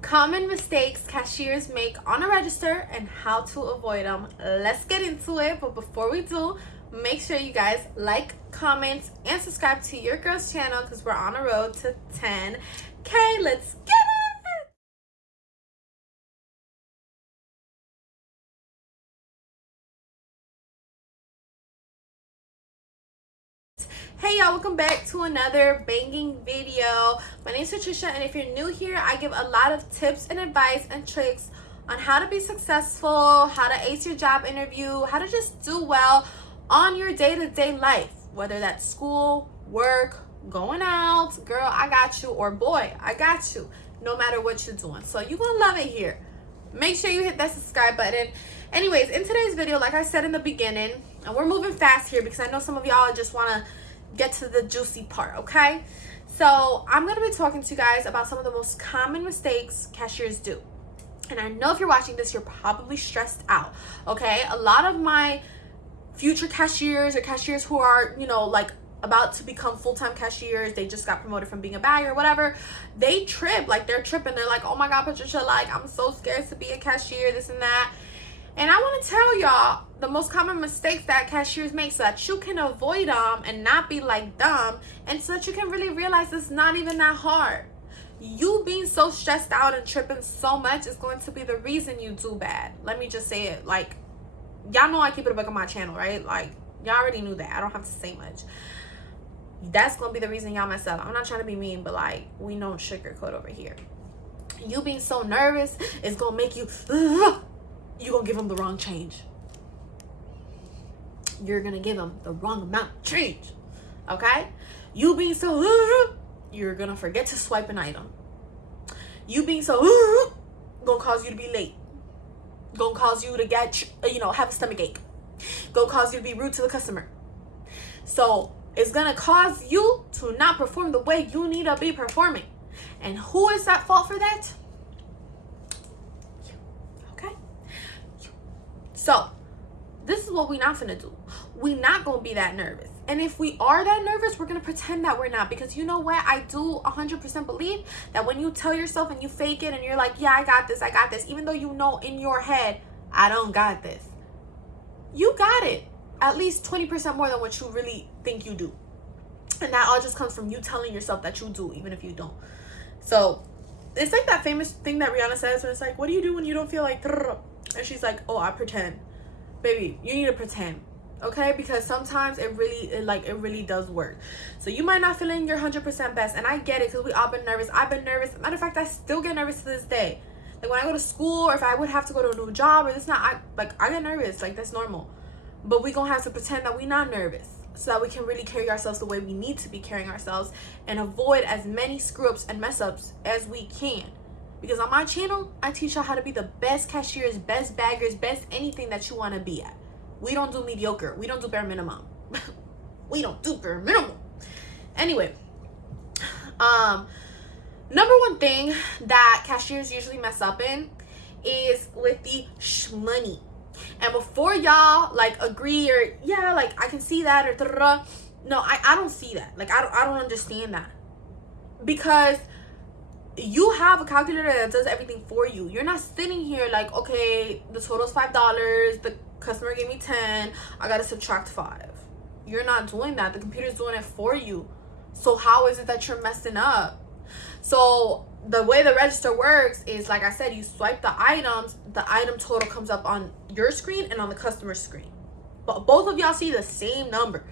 Common mistakes cashiers make on a register and how to avoid them. Let's get into it, but before we do, make sure you guys like, comment, and subscribe to your girl's channel because we're on a road to 10K. Let's get it! Hey y'all, welcome back to another banging video. My name is Patricia, and if you're new here, I give a lot of tips and advice and tricks on how to be successful, how to ace your job interview, how to just do well on your day-to-day life, whether that's school, work, going out, girl, I got you, or boy, I got you, no matter what you're doing. So you're gonna love it here. Make sure you hit that subscribe button. Anyways, in today's video, like I said in the beginning, and we're moving fast here because I know some of y'all just want to get to the juicy part, okay? So I'm going to be talking to you guys about some of the most common mistakes cashiers do. And I know if you're watching this, you're probably stressed out, okay? A lot of my future cashiers or cashiers who are, like about to become full-time cashiers, they just got promoted from being a bagger or whatever, they trip, like they're tripping. They're like, oh my God, Patricia, like I'm so scared to be a cashier, this and that. And I want to tell y'all the most common mistakes that cashiers make so that you can avoid them and not be like them, and so that you can really realize it's not even that hard. You being so stressed out and tripping so much is going to be the reason you do bad. Let me just say it. Like, y'all know I keep it a book on my channel, right? Like, y'all already knew that. I don't have to say much. That's going to be the reason y'all mess up. I'm not trying to be mean, but like, we don't sugarcoat over here. You being so nervous is going to make you... you're going to give them the wrong change. You're going to give them the wrong amount of change. Okay? You being so... you're going to forget to swipe an item. You being so... going to cause you to be late. Going to cause you to get, have a stomach ache. Going to cause you to be rude to the customer. So, it's going to cause you to not perform the way you need to be performing. And who is at fault for that? So, this is what we not finna do. We not gonna be that nervous. And if we are that nervous, we're gonna pretend that we're not. Because you know what? I do 100% believe that when you tell yourself and you fake it and you're like, yeah, I got this, even though you know in your head, I don't got this. You got it. At least 20% more than what you really think you do. And that all just comes from you telling yourself that you do, even if you don't. So, it's like that famous thing that Rihanna says when it's like, what do you do when you don't feel like... And she's like, oh, I pretend. Baby, you need to pretend, okay? Because sometimes it really does work. So you might not feel in your 100% best, and I get it because we all been nervous. I've been nervous. Matter of fact, I still get nervous to this day. Like when I go to school, or if I would have to go to a new job, or I get nervous. Like that's normal. But we gonna have to pretend that we not nervous, so that we can really carry ourselves the way we need to be carrying ourselves and avoid as many screw-ups and mess-ups as we can. Because on my channel, I teach y'all how to be the best cashiers, best baggers, best anything that you want to be at. We don't do mediocre. We don't do bare minimum. We don't do bare minimum. Anyway, number one thing that cashiers usually mess up in is with the shmoney. And before y'all like agree or yeah, like I can see that or no, I don't see that. Like I don't understand that. Because you have a calculator that does everything for you. You're not sitting here like, okay, the total's $5, the customer gave me 10, I gotta subtract 5. You're not doing that. The computer's doing it for you. So how is it that you're messing up? So the way the register works is, like I said, you swipe the items, the item total comes up on your screen and on the customer's screen. But both of y'all see the same number.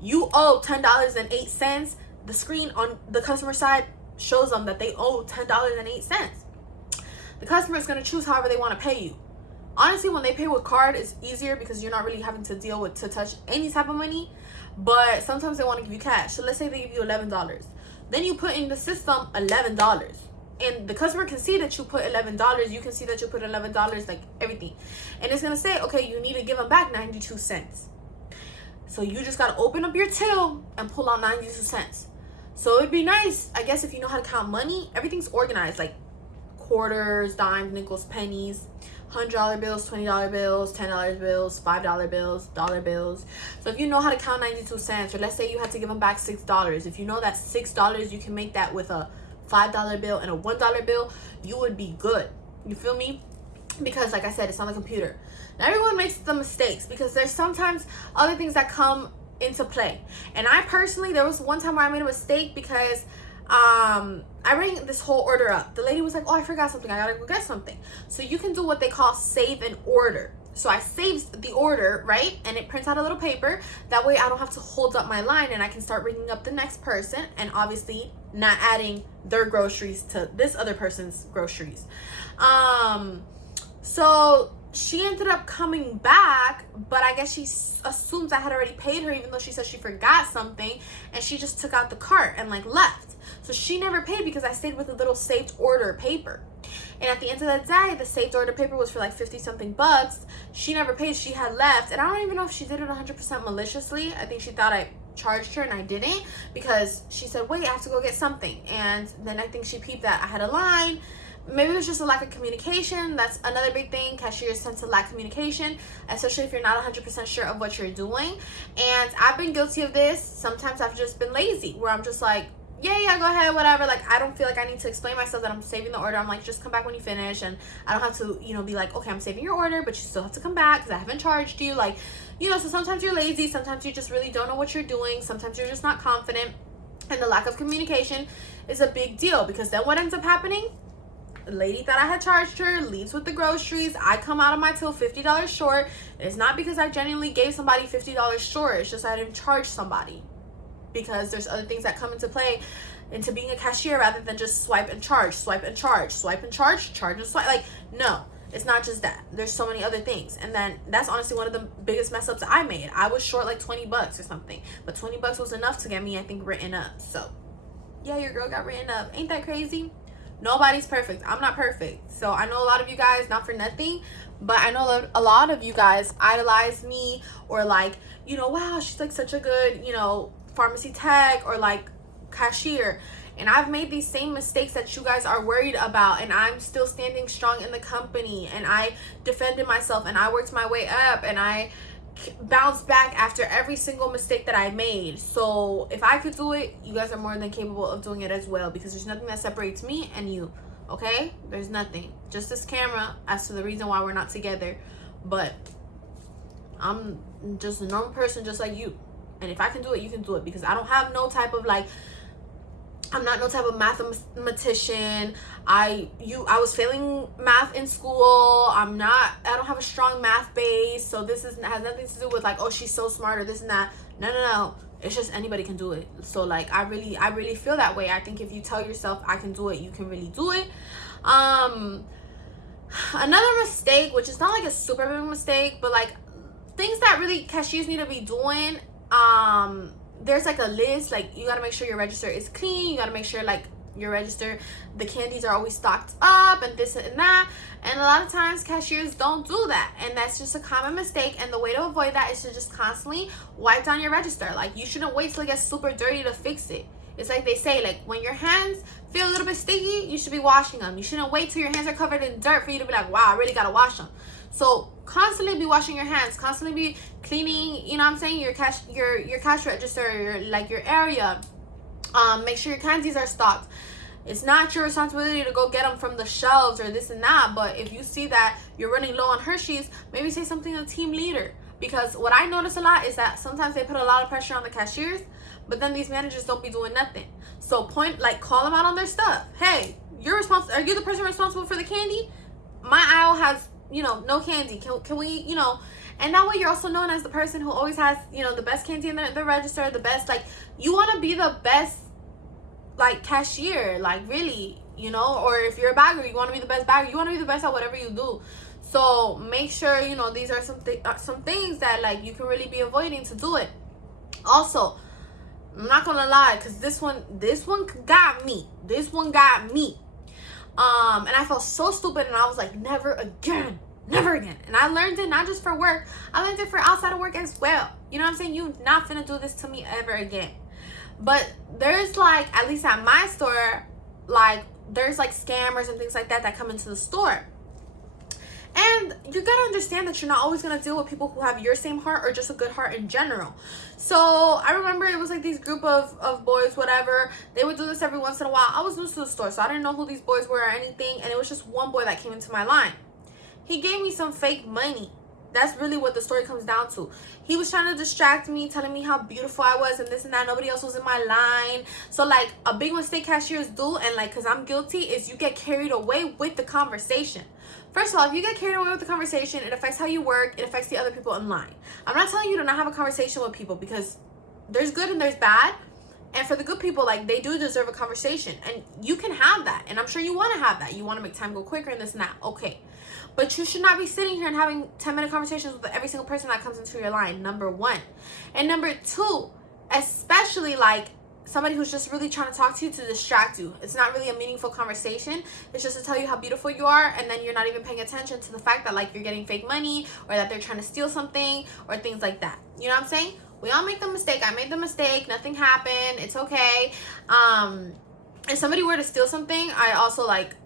You owe $10.08. The screen on the customer side shows them that they owe $10.08. The customer is going to choose however they want to pay you. Honestly, when they pay with card, it's easier because you're not really having to deal with to touch any type of money. But sometimes they want to give you cash. So let's say they give you $11. Then you put in the system $11. And the customer can see that you put $11. You can see that you put $11, like everything. And it's going to say, okay, you need to give them back 92 cents. So you just got to open up your till and pull out 92 cents. So it'd be nice, I guess, if you know how to count money. Everything's organized, like quarters, dimes, nickels, pennies, $100 bills, $20 bills, $10 bills, $5 bills, dollar bills. So if you know how to count 92 cents, or let's say you had to give them back $6. If you know that $6, you can make that with a $5 bill and a $1 bill, you would be good. You feel me? Because like I said, it's on the computer. Now everyone makes the mistakes because there's sometimes other things that come into play. And I personally, there was one time where I made a mistake because I rang this whole order up. The lady was like, oh, I forgot something, I gotta go get something. So you can do what they call save an order. So I saved the order, right? And it prints out a little paper. That way I don't have to hold up my line and I can start ringing up the next person and obviously not adding their groceries to this other person's groceries. So she ended up coming back, but I guess she assumes I had already paid her, even though she said she forgot something, and she just took out the cart and like left. So she never paid because I stayed with a little saved order paper. And at the end of the day, the saved order paper was for like 50 something bucks. She never paid. She had left. And I don't even know if she did it 100% maliciously. I think she thought I charged her and I didn't, because she said, wait, I have to go get something. And then I think she peeped that I had a line. Maybe it was just a lack of communication. That's another big thing. Cashiers tend to lack communication, especially if you're not 100% sure of what you're doing. And I've been guilty of this. Sometimes I've just been lazy, where I'm just like, yeah, go ahead, whatever. Like, I don't feel like I need to explain myself that I'm saving the order. I'm like, just come back when you finish. And I don't have to, be like, okay, I'm saving your order, but you still have to come back because I haven't charged you. Like, so sometimes you're lazy. Sometimes you just really don't know what you're doing. Sometimes you're just not confident. And the lack of communication is a big deal, because then what ends up happening? The lady thought I had charged her, leaves with the groceries. I come out of my till $50 short. It's not because I genuinely gave somebody $50 short. It's just I didn't charge somebody, because there's other things that come into play into being a cashier, rather than just swipe and charge, swipe and charge, swipe and charge, charge and swipe. Like, no, it's not just that. There's so many other things. And then that's honestly one of the biggest mess ups I made. I was short like 20 bucks or something, but 20 bucks was enough to get me, I think, written up. So yeah, your girl got written up. Ain't that crazy? Nobody's perfect. I'm not perfect. So I know a lot of you guys, not for nothing, but I know a lot of you guys idolize me, or like, wow, she's like such a good, pharmacy tech or like cashier. And I've made these same mistakes that you guys are worried about, and I'm still standing strong in the company, and I defended myself, and I worked my way up, and I bounced back after every single mistake that I made. So if I could do it, you guys are more than capable of doing it as well, because there's nothing that separates me and you. Okay, there's nothing, just this camera as to the reason why we're not together. But I'm just a normal person just like you, and if I can do it, you can do it, because I don't have no type of like, I'm not no type of mathematician. I was failing math in school. I don't have a strong math base. So this has nothing to do with like, oh, she's so smart or this and that. No. It's just anybody can do it. So like, I really feel that way. I think if you tell yourself I can do it, you can really do it. Another mistake, which is not like a super big mistake, but like things that really cashiers need to be doing, there's like a list. Like, you got to make sure your register is clean. You got to make sure like your register, the candies are always stocked up and this and that. And a lot of times cashiers don't do that, and that's just a common mistake. And the way to avoid that is to just constantly wipe down your register. Like, you shouldn't wait till it gets super dirty to fix it. It's like they say, like, when your hands feel a little bit sticky, you should be washing them. You shouldn't wait till your hands are covered in dirt for you to be like, wow, I really gotta wash them. So constantly be washing your hands, constantly be cleaning, I'm saying, your cash register, your area. Make sure your candies are stocked. It's not your responsibility to go get them from the shelves or this and that, but if you see that you're running low on Hershey's, maybe say something to the team leader. Because what I notice a lot is that sometimes they put a lot of pressure on the cashiers, but then these managers don't be doing nothing. So call them out on their stuff. Hey, are you the person responsible for the candy? My aisle has, no candy. Can we, and that way you're also known as the person who always has, the best candy in the register, the best, like, you want to be the best, like, cashier, like, really, or if you're a bagger, you want to be the best bagger. You want to be the best at whatever you do. So make sure, these are some things that, like, you can really be avoiding to do it. Also, I'm not gonna lie, because this one got me. And I felt so stupid, and I was like, never again. And I learned it not just for work, I learned it for outside of work as well. You know what I'm saying? You're not finna do this to me ever again. But there's, like, at least at my store, like, there's like scammers and things like that come into the store. And you gotta understand that you're not always gonna deal with people who have your same heart or just a good heart in general. So I remember it was like these group of boys, whatever. They would do this every once in a while. I was new to the store, so I didn't know who these boys were or anything. And it was just one boy that came into my line. He gave me some fake money. That's really what the story comes down to. He was trying to distract me, telling me how beautiful I was and this and that. Nobody else was in my line. So, like, a big mistake cashiers do, and, like, because I'm guilty, is you get carried away with the conversation. First of all, if you get carried away with the conversation, it affects how you work. It affects the other people in line. I'm not telling you to not have a conversation with people, because there's good and there's bad. And for the good people, like, they do deserve a conversation. And you can have that. And I'm sure you want to have that. You want to make time go quicker and this and that. Okay. But you should not be sitting here and having 10-minute conversations with every single person that comes into your line, number one. And number two, especially, like, somebody who's just really trying to talk to you to distract you. It's not really a meaningful conversation. It's just to tell you how beautiful you are, and then you're not even paying attention to the fact that, like, you're getting fake money, or that they're trying to steal something, or things like that. You know what I'm saying? We all make the mistake. I made the mistake. Nothing happened. It's okay. If somebody were to steal something, I also, like,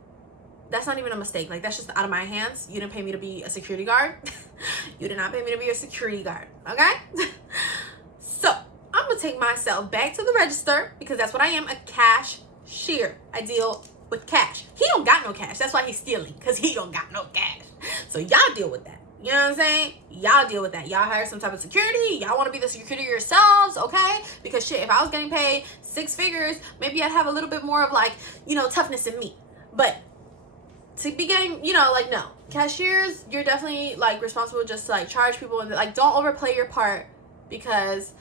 that's not even a mistake. Like, that's just out of my hands. You didn't pay me to be a security guard. You did not pay me to be a security guard. Okay? So, I'm going to take myself back to the register, because that's what I am, a cashier. I deal with cash. He don't got no cash. That's why he's stealing, because he don't got no cash. So, y'all deal with that. You know what I'm saying? Y'all deal with that. Y'all hire some type of security. Y'all want to be the security yourselves, okay? Because, shit, if I was getting paid 6 figures, maybe I'd have a little bit more of, like, you know, toughness in me. But to be getting, you know, like, no. Cashiers, you're definitely, like, responsible just to, like, charge people. And, like, don't overplay your part, because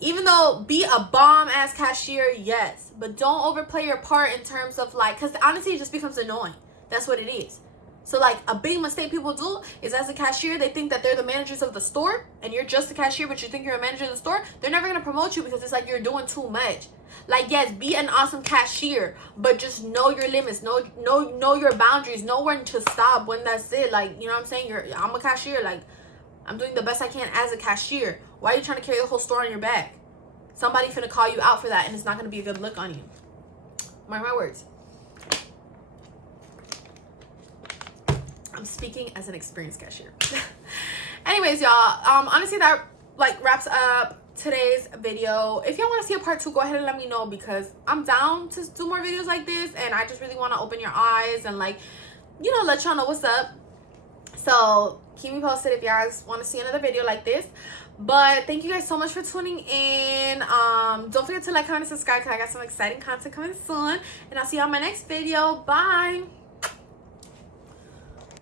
even though be a bomb-ass cashier, yes, but don't overplay your part in terms of, like, because honestly, it just becomes annoying. That's what it is. So, like, a big mistake people do is, as a cashier, they think that they're the managers of the store, and you're just a cashier, but you think you're a manager of the store. They're never going to promote you, because it's like you're doing too much. Like, yes, be an awesome cashier, but just know your limits, know your boundaries, know when to stop, when that's it. Like, you know what I'm saying? I'm a cashier. Like, I'm doing the best I can as a cashier. Why are you trying to carry the whole store on your back? Somebody finna call you out for that, and it's not going to be a good look on you. Mark my words. I'm speaking as an experienced cashier. Anyways, y'all, honestly, that, like, wraps up today's video. If y'all want to see a part 2, go ahead and let me know, because I'm down to do more videos like this, and I just really want to open your eyes and, like, you know, let y'all know what's up. So keep me posted if you guys want to see another video like this. But thank you guys so much for tuning in. Don't forget to like, comment, and subscribe, because I got some exciting content coming soon, and I'll see you on my next video. Bye.